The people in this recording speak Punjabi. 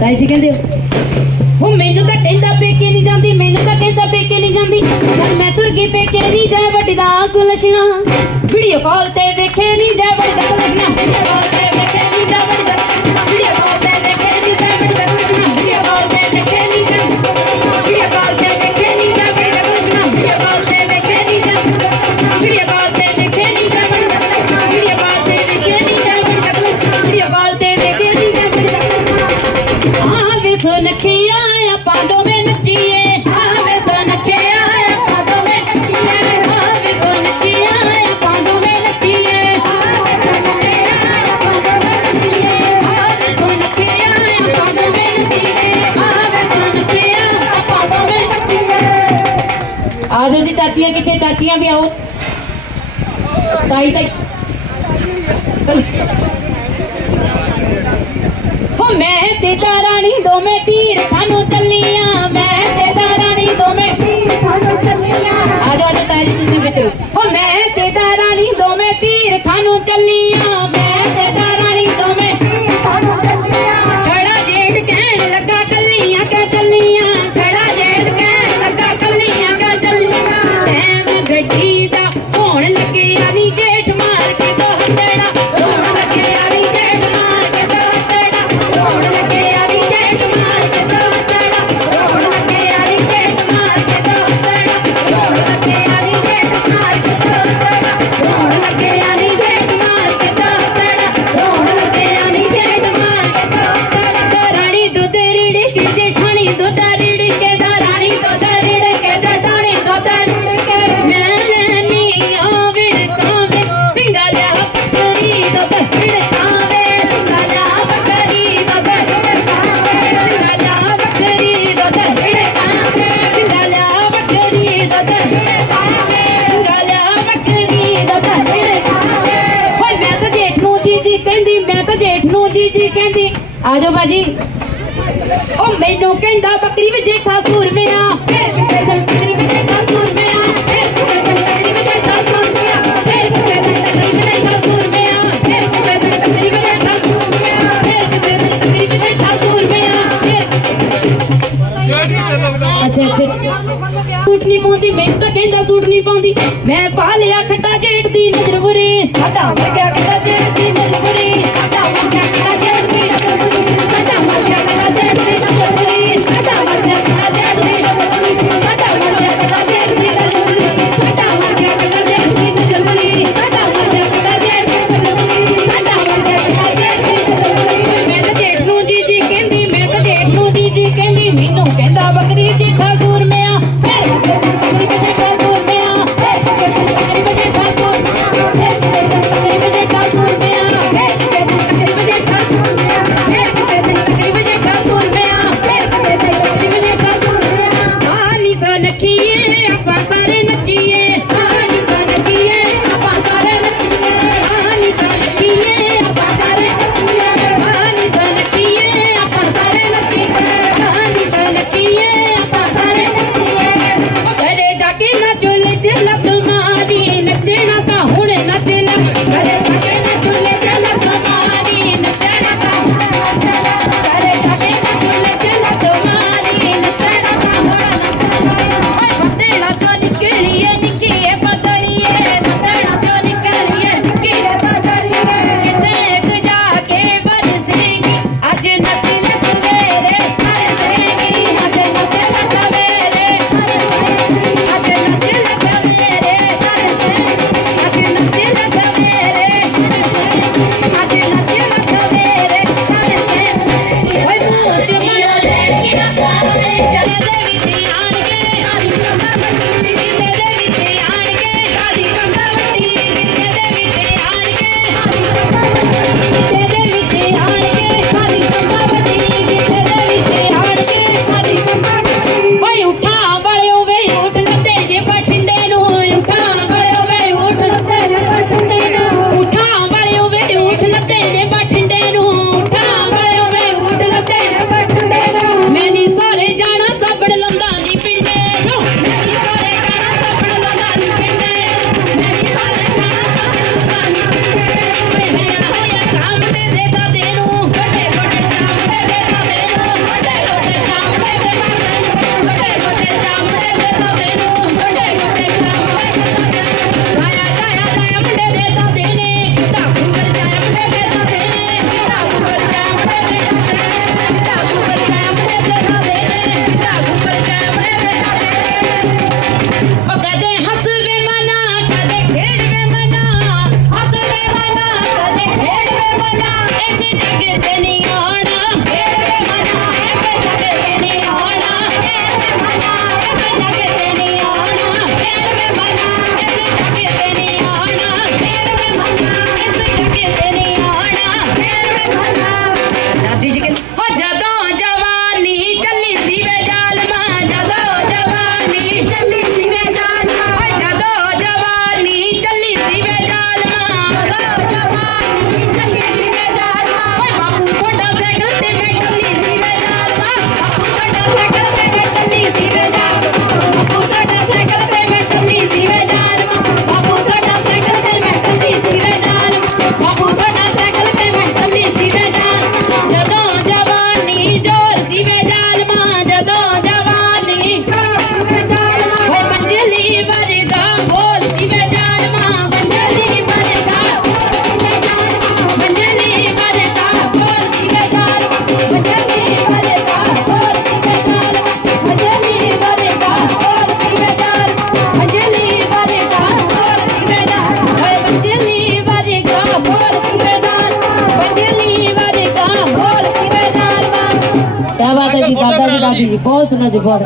ਤਾਈ ਜੀ ਕਹਿੰਦੇ, ਉਹ ਮੈਨੂੰ ਤਾਂ ਕਹਿੰਦਾ ਪੇਕੇ ਨਹੀਂ ਜਾਂਦੀ, ਮੈਨੂੰ ਤਾਂ ਕਹਿੰਦਾ ਪੇਕੇ ਨਹੀਂ ਜਾਂਦੀ। ਜਦ ਮੈਂ ਤੁਰ ਗਈ ਪੇਕੇ ਨਹੀਂ ਜਾਏ ਵੱਡੀ ਦਾ ਕੁਲਸ਼ਣਾ। ਵੀਡੀਓ ਕਾਲ ਤੇ ਵੇਖੇ ਨਹੀਂ ਜਾਏ ਵੱਡੀ ਦਾ ਕੁਲਸ਼ਣਾ। ਬੱਚੀਆਂ ਵੀ ਆਓ। ਤਾਈ ਤਾਈ। ਹੋ ਮੈਂ ਤੇ ਰਾਣੀ ਦੋਵੇਂ ਤੀਰ ਖਾਨੋਂ ਚੱਲੀਆਂ। ਮੈਂ ਤੇ ਰਾਣੀ ਦੋਵੇਂ ਤੀਰ ਖਾਨੋਂ ਚੱਲੀਆਂ। ਆਜੋ ਆਜੋ ਤਾਈ ਜੀ, ਤੁਸੀਂ ਵਿੱਚ ਹੋ ਮੈਂ ਜੇਠ ਨੂੰ ਜੀ ਜੀ ਕਹਿੰਦੀ ਆਜੋ ਬਾਜੀ ਉਹ ਮੈਨੂੰ ਕਹਿੰਦਾ, ਬੱਕਰੀ ਵਿੱਚ ਜੇਠਾ ਸੂਰਮਿਆ। ਫਿਰ ਤਾਂ ਕਹਿੰਦਾ ਸੂਟ ਨਹੀਂ ਪਾਉਂਦੀ। ਮੈਂ ਪਾ ਲਿਆ ਖੱਟਾ ਜੇਠ ਦੀ ਨਜ਼ਰ ਬੁਰੇ ਸਾਡਾ ਵਰਗਾ ਜੀ ਬਹੁਤ ਸੁਣਾ ਜੀ ਬਹੁਤ